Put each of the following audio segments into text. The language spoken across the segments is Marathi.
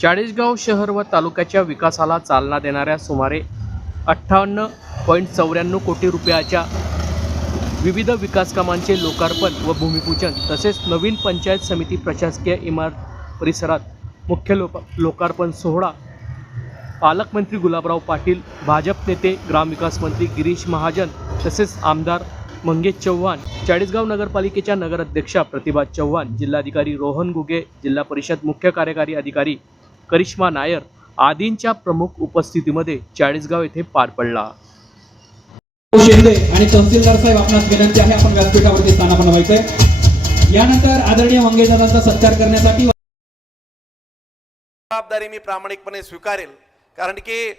चाळीसगाव शहर व तालुक्याच्या विकासाला चालना देणाऱ्या सुमारे 58.94 कोटी रुपयाच्या विविध विकास कामांचे लोकार्पण व भूमिपूजन तसेच नवीन पंचायत समिती प्रशासकीय इमारत परिसरात मुख्य लोकार्पण सोहळा पालकमंत्री गुलाबराव पाटील, भाजप नेते ग्रामविकास मंत्री गिरीश महाजन तसेच आमदार मंगेश चव्हाण, चाळीसगाव नगरपालिकेच्या नगराध्यक्षा प्रतिभा चव्हाण, जिल्हाधिकारी रोहन गुगे, जिल्हा परिषद मुख्य कार्यकारी अधिकारी करिश्मा नायर आदींच्या प्रमुख उपस्थितीमध्ये चाळीसगाव येथे पार पडला. शिंदे आणि तहसीलदार साहेब आपणास विनंती आहे आपण व्यासपीठावरती स्थानापन्न व्हायचंय. यानंतर आदरणीय मंगेशदादांचा सत्कार करण्यासाठी जबाबदारी मी प्रामाणिकपणे स्वीकारेल. कारण की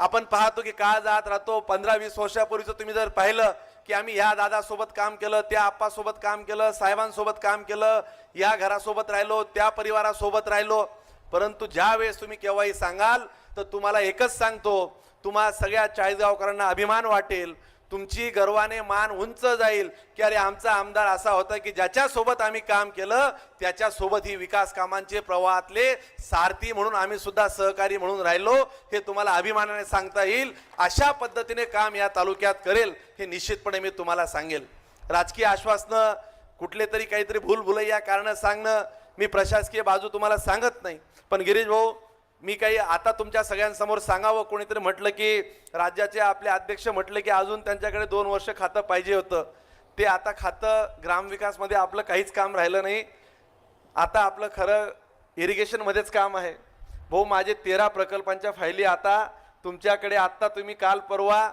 आपण पाहतो की काळ जात राहतो. 15-20 वर्षापूर्वीचं तुम्ही जर पाहिलं की आम्ही ह्या दादासोबत काम केलं, त्या आप्पासोबत काम केलं, साहेबांसोबत काम केलं, या घरासोबत राहिलो, त्या परिवारासोबत राहिलो. परंतु ज्या वेळेस तुम्ही केव्हाही सांगाल तर तुम्हाला एकच सांगतो, तुम्हा सगळ्या चाळीसगावकरांना अभिमान वाटेल, तुमची गर्वाने मान उंच जाईल की अरे आमचा आमदार असा होता की ज्याच्यासोबत आम्ही काम केलं त्याच्यासोबत ही विकास कामांचे प्रवाहातले सारथी म्हणून आम्ही सुद्धा सहकारी म्हणून राहिलो. हे तुम्हाला अभिमानाने सांगता येईल. अशा पद्धतीने काम या तालुक्यात करेल हे निश्चितपणे मी तुम्हाला सांगेल. राजकीय आश्वासनं, कुठले तरी काहीतरी भूलभुलैया कारण सांगणं मी प्रशासकीय बाजू तुम्हाला सांगत नाही. पण गिरीश भाऊ, मी काही आता तुमच्या सगळ्यांसमोर सांगावं. कोणीतरी म्हटलं की राज्याचे आपले अध्यक्ष म्हटले की अजून त्यांच्याकडे 2 वर्ष खातं पाहिजे होतं. ते आता खातं ग्रामविकासमध्ये आपलं काहीच काम राहिलं नाही. आता आपलं खरं इरिगेशनमध्येच काम आहे. भाऊ, माझे 13 प्रकल्पांच्या फायली आता तुमच्याकडे. आत्ता तुम्ही काल परवा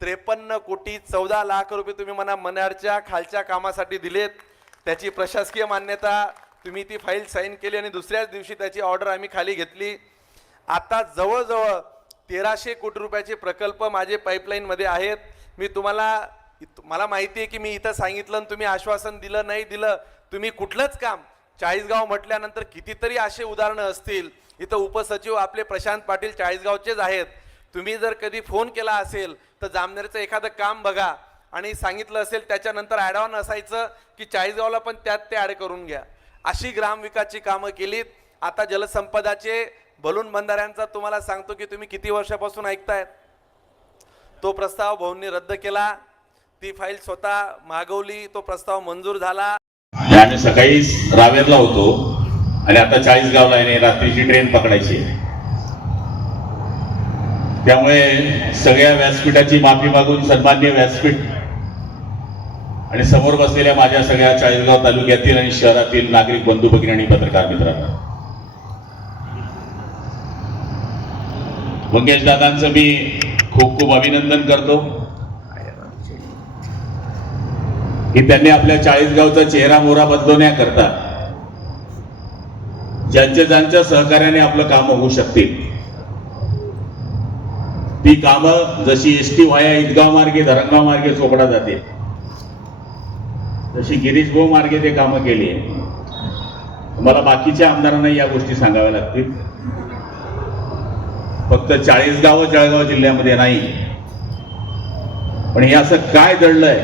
53 कोटी 14 लाख रुपये तुम्ही मला मनारच्या खालच्या कामासाठी दिलेत. त्याची प्रशासकीय मान्यता, तुम्ही ती फाईल साईन केली आणि दुसऱ्याच दिवशी त्याची ऑर्डर आम्ही खाली घेतली. आता जवळजवळ 1300 कोटी रुपयाचे प्रकल्प माझे पाईपलाईनमध्ये आहेत. मी मला माहिती आहे की मी इथं सांगितलं आणि तुम्ही आश्वासन दिलं नाही दिलं. तुम्ही कुठलंच काम चाळीसगाव म्हटल्यानंतर कितीतरी असे उदाहरणं असतील. इथं उपसचिव आपले प्रशांत पाटील चाळीसगावचेच आहेत. तुम्ही जर कधी फोन केला असेल तर जामनेरचं एखादं काम बघा आणि सांगितलं असेल त्याच्यानंतर ॲड ऑन असायचं की चाळीसगावला पण त्यात ते ॲड करून घ्या. अशी ग्रामविकासची कामं केलीत. आता जलसंपदाचे बलून बंधाऱ्यांचा तुम्हाला सांगतो की तुम्ही किती वर्षापासून ऐकतायत. तो प्रस्ताव भाऊंनी रद्द केला. ती फाईल स्वतः मागवली. तो प्रस्ताव मंजूर झाला. आम्ही सकाळी रावेरला होतो आणि आता चाळीसगावला आहे. रात्रीची ट्रेन पकडायची आहे. त्यामुळे सगळ्या व्यासपीठाची माफी मागून सन्माननीय व्यासपीठ आणि समोर बसलेल्या माझ्या सगळ्या चाळीसगाव तालुक्यातील आणि शहरातील नागरिक बंधू भगिनी आणि पत्रकार मित्रांनो, मंगेश दादांचं मी खूप खूप अभिनंदन करतो की त्यांनी आपल्या चाळीसगावचा चेहरा मोहरा बदलवण्याकरता ज्यांच्या सहकार्याने आपलं काम होऊ शकतील ती कामं जशी एसटी व्हाया ईदगाव मार्गे धरणगाव मार्गे चोपडा जाते तशी गिरीश भाऊ मार्गे ते कामं केली आहे. मला बाकीच्या आमदारांना या गोष्टी सांगाव्या लागतील. फक्त जळगाव जिल्ह्यामध्ये नाही, पण हे असं काय दडलंय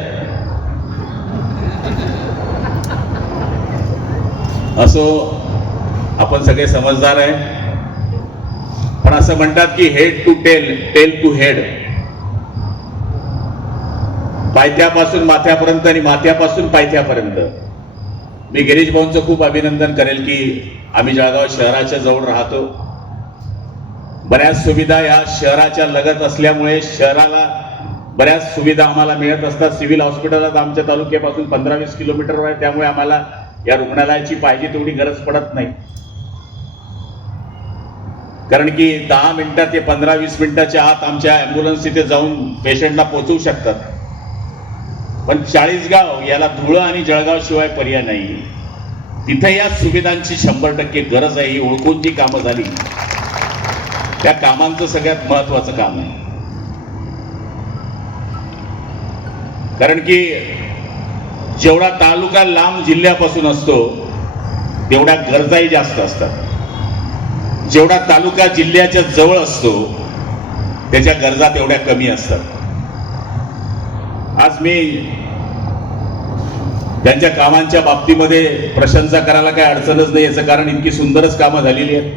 असो. आपण सगळे समजदार आहे, पण असं म्हणतात की head to tail, tail to head. पायथ्यापासून माथ्यापर्यंत आणि माथ्यापासून पायथ्यापर्यंत. मी गिरीश भाऊंचं खूप अभिनंदन करेल की आम्ही जळगाव शहराच्या जवळ राहतो. बऱ्याच सुविधा या शहराच्या लगत असल्यामुळे शहराला बऱ्याच सुविधा आम्हाला मिळत असतात. सिव्हिल हॉस्पिटलात आमच्या तालुक्यापासून 15-20 किलोमीटरवर आहे. त्यामुळे आम्हाला या रुग्णालयाची पाहिजे तेवढी गरज पडत नाही. कारण की 10 मिनिटात ते 15-20 मिनिटाच्या आत आमच्या ॲम्ब्युलन्स तिथे जाऊन पेशंटला पोहोचवू शकतात. पण चाळीसगाव याला धुळं आणि जळगाव शिवाय पर्याय नाही. तिथे या सुविधांची 100% गरज आहे. ही ओळखून जी कामं झाली त्या कामांचं सगळ्यात महत्वाचं काम आहे. कारण की जेवढा तालुका लांब जिल्ह्यापासून असतो तेवढ्या गरजाही जास्त असतात. जेवढा तालुका जिल्ह्याच्या जवळ असतो त्याच्या गरजा तेवढ्या कमी असतात. आज मी त्यांच्या कामांच्या बाबतीमध्ये प्रशंसा करायला काही अडचणच नाही, याचं कारण इतकी सुंदरच कामं झालेली आहेत.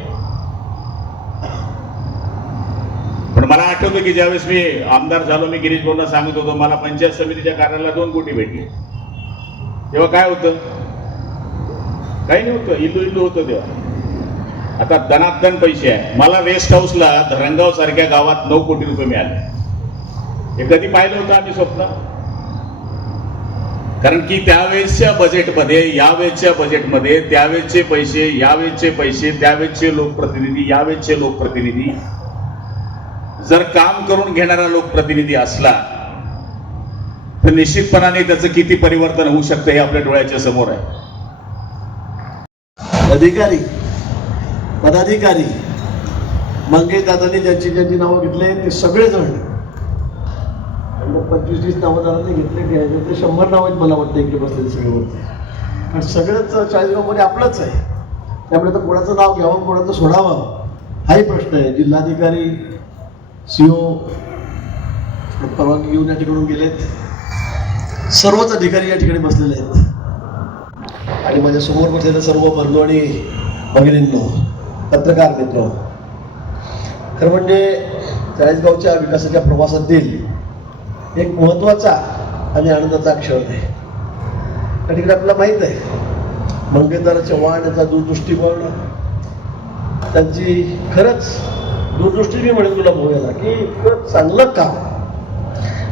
पण मला आठवतं की ज्यावेळेस मी आमदार झालो, मी गिरीश भाऊंना सांगत होतो मला पंचायत समितीच्या कार्यालयाला 2 कोटी भेटले. तेव्हा काय होतं? काही नव्हतं, इल्लू होतं तेव्हा. आता दणादण पैसे आहे. मला रेस्ट हाऊसला धरणगाव सारख्या गावात 9 कोटी रुपये मिळाले. हे कधी पाहिलं होतं आम्ही स्वप्न? कारण की त्यावेळेसच्या बजेटमध्ये, यावेळेसच्या बजेटमध्ये त्यावेळेसचे पैसे, यावेळेसचे पैसे, त्यावेळेसचे लोकप्रतिनिधी, यावेळेसचे लोकप्रतिनिधी, जर काम करून घेणारा लोकप्रतिनिधी असला तर निश्चितपणाने त्याचं किती परिवर्तन होऊ शकतं हे आपल्या डोळ्याच्या समोर आहे. अधिकारी, पदाधिकारी, मंगेश दादांनी ज्यांची ज्यांची नावं घेतले ते सगळेजण 25-30 नावं दादांनी घेतले ते 100 नाव आहेत मला वाटतं इकडे बसलेले सगळेवरती. कारण सगळंच 40गावमध्ये आपलंच आहे. त्यामुळे तर कोणाचं नाव घ्यावं कोणाचं सोडावं हाही प्रश्न आहे. जिल्हाधिकारी, CO परवानगी घेऊन या ठिकाणून गेलेत. सर्वच अधिकारी या ठिकाणी बसलेले आहेत आणि माझ्या समोर बसलेले सर्व बंधू आणि भगिनींनो, पत्रकार मित्र, खरं म्हणजे 40गावच्या विकासाच्या प्रवासातील एक महत्त्वाचा आणि आनंदाचा क्षण आहे. त्या ठिकाणी आपल्याला माहीत आहे मंगेशदादा चव्हाण याचा दूरदृष्टीकोन, त्यांची खरंच दूरदृष्टी मी म्हणेन तुला भाऊयाला की इतकं चांगलं काम,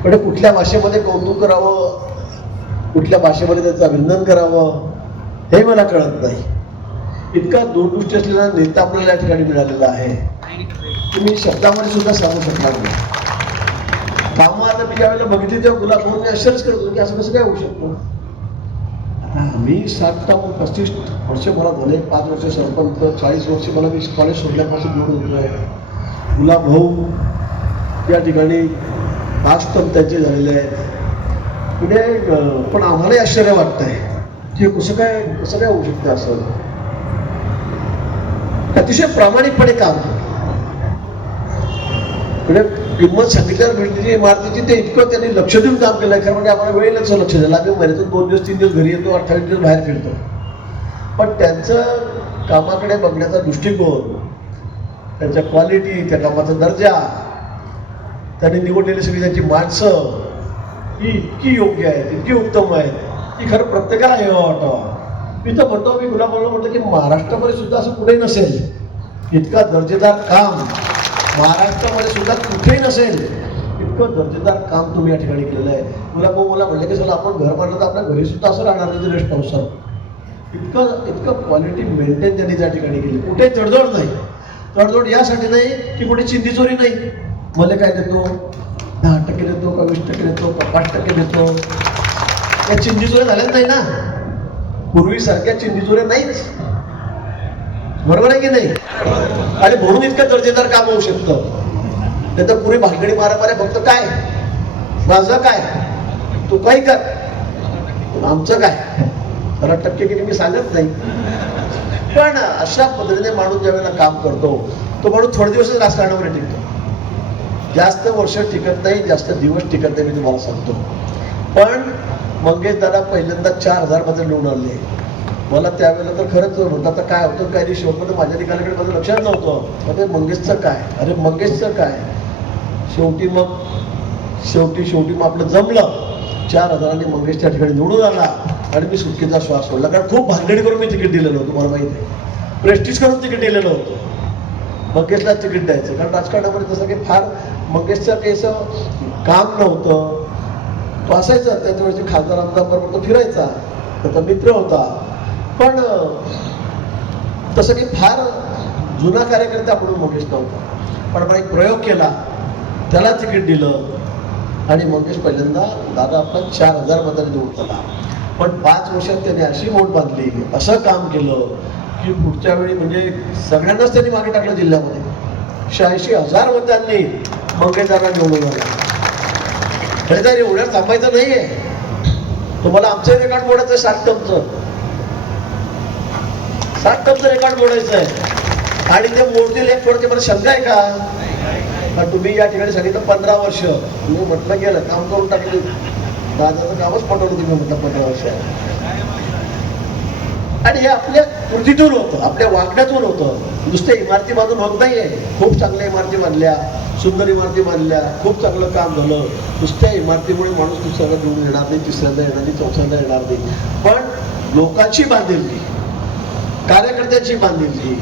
म्हणजे कुठल्या भाषेमध्ये कौतुक करावं, कुठल्या भाषेमध्ये त्याचं अभिनंदन करावं हे मला कळत नाही. इतका दूरदृष्टी असलेला नेता आपल्याला या ठिकाणी मिळालेला आहे की मी शब्दामध्ये सुद्धा सांगू शकणार नाही. कामं आता मी ज्यावेळेला बघितली तेव्हा गुलाब भाऊंनी आश्चर्यच करतो की असं कसं काय होऊ शकतं. मी 35 वर्ष मला झाले, 5 वर्ष सरपंच, 40 वर्ष मला मी कॉलेज सोडल्यापासून घेऊन होतोय. गुलाब भाऊ या ठिकाणी 5 टर्म त्यांचे झालेले आहेत. म्हणजे पण आम्हालाही आश्चर्य वाटतंय की कसं काय होऊ शकतं असं. अतिशय प्रामाणिकपणे काम, म्हणजे किंमत सांगितल्यावर मिळते इमारतीची ते इतकं त्यांनी लक्ष देऊन काम केलं आहे. खरं म्हणजे आम्हाला वेळेलाच लक्ष द्यायला. आम्ही महिन्यातून 2 दिवस 3 दिवस घरी येतो, 28 दिवस बाहेर फिरतो. पण त्यांचं कामाकडे बघण्याचा दृष्टिकोन, त्यांच्या क्वालिटी, त्या कामाचा दर्जा, त्यांनी निवडलेली सगळी त्यांची माणसं ही इतकी योग्य आहेत, इतकी उत्तम आहेत की खरं प्रत्येकाला हे वाटावं. मी तर म्हणतो, मी गुलाबाला म्हटलं की महाराष्ट्रामध्ये सुद्धा असं कुठेही नसेल इतका दर्जेदार काम, महाराष्ट्रामध्ये सुद्धा कुठेही नसेल इतकं दर्जेदार काम तुम्ही या ठिकाणी केलेलं आहे. गुलाब भाऊ मला म्हणलं की चला आपण घर बांधलं तर आपल्या घरी सुद्धा असं राहणार नाही रेस्ट हाऊसवर. इतकं क्वालिटी मेंटेन त्यांनी त्या ठिकाणी केली. कुठे तडजोड नाही. तडजोड यासाठी नाही की कुठे चिंधीचोरी नाही. मला काय देतो, 10% देतो का 20% देतो का 5% देतो, या चिंधीचोऱ्या झाल्याच नाही ना. पूर्वीसारख्या चिंधीचोऱ्या नाहीच, बरोबर आहे की नाही. आणि म्हणून इतकं दर्जेदार काम होऊ शकतं. नाही तर पुढे भानगडी मारा फक्त काय माझं काय तू काही कर, आमचं काय 10% किती मी सांगत नाही. पण अशा पद्धतीने माणूस ज्या वेळेला काम करतो तो माणूस थोडे दिवसच राजकारणावर टिकतो, जास्त वर्ष टिकत नाही, जास्त दिवस टिकत नाही, मी तुम्हाला सांगतो. पण मंगेश दादा पहिल्यांदा 4000 मध्ये निवडून आले. मला त्यावेळेला तर खरंच होतं आता काय होतं काय नाही. शेवटमध्ये माझ्या निकालाकडे माझं लक्षात नव्हतं. मग ते मंगेशचं काय, अरे मंगेशचं काय. शेवटी मग आपलं जमलं. 4000 मंगेश त्या ठिकाणी निवडून आला आणि मी सुटकेचा श्वास सोडला. कारण खूप भानगडी करून मी तिकीट दिलेलं होतं, तुम्हाला माहिती आहे. प्रेस्टिज करून तिकीट दिलेलं होतं. मंगेशला तिकीट द्यायचं कारण राजकारणामध्ये तसं काही फार मंगेशचं काही असं काम नव्हतं. तो असायचा त्याच्या वेळेस खासदार आमदाराबरोबर तो फिरायचा, त्याचा मित्र होता. पण तसं काही फार जुना कार्यकर्ता म्हणून मंगेश नव्हता. पण आपण एक प्रयोग केला, त्याला तिकीट दिलं आणि मंगेश पहिल्यांदा दादा आपला 4000 मतांनी निवडून आला. पण 5 वर्षात त्याने अशी मोठ बांधली, असं काम केलं की पुढच्या वेळी म्हणजे सगळ्यांनाच त्यांनी मागे टाकलं. जिल्ह्यामध्ये 86,000 मतांनी मंगेश दादा निवडून आला. हे तर एवढ्या थांबायचं नाहीये. तुम्हाला आमचं रेकॉर्ड मोडायचं आहे. 60 टर्मचं रेकॉर्ड मोडायचं आहे आणि ते मोडतील एक थोडं मला शंका आहे का. पण तुम्ही या ठिकाणी सांगितलं 15 वर्ष, तुम्ही म्हटलं गेलं काम करून टाकले, दादाचं कामच पटवलं तुम्ही म्हटलं 15 वर्ष. आणि हे आपल्या कृतीतून होतं, आपल्या वागण्यातून होतं. नुसत्या इमारती बांधून होत नाहीये. खूप चांगल्या इमारती बांधल्या, सुंदर इमारती बांधल्या, खूप चांगलं काम झालं. नुसत्या इमारतीमुळे माणूस दुसऱ्याला निवडून येणार नाही, तिसऱ्यांदा येणार नाही, चौथ्यांदा येणार नाही. पण लोकांची बांधिलकी, कार्यकर्त्यांची बांधिलकी,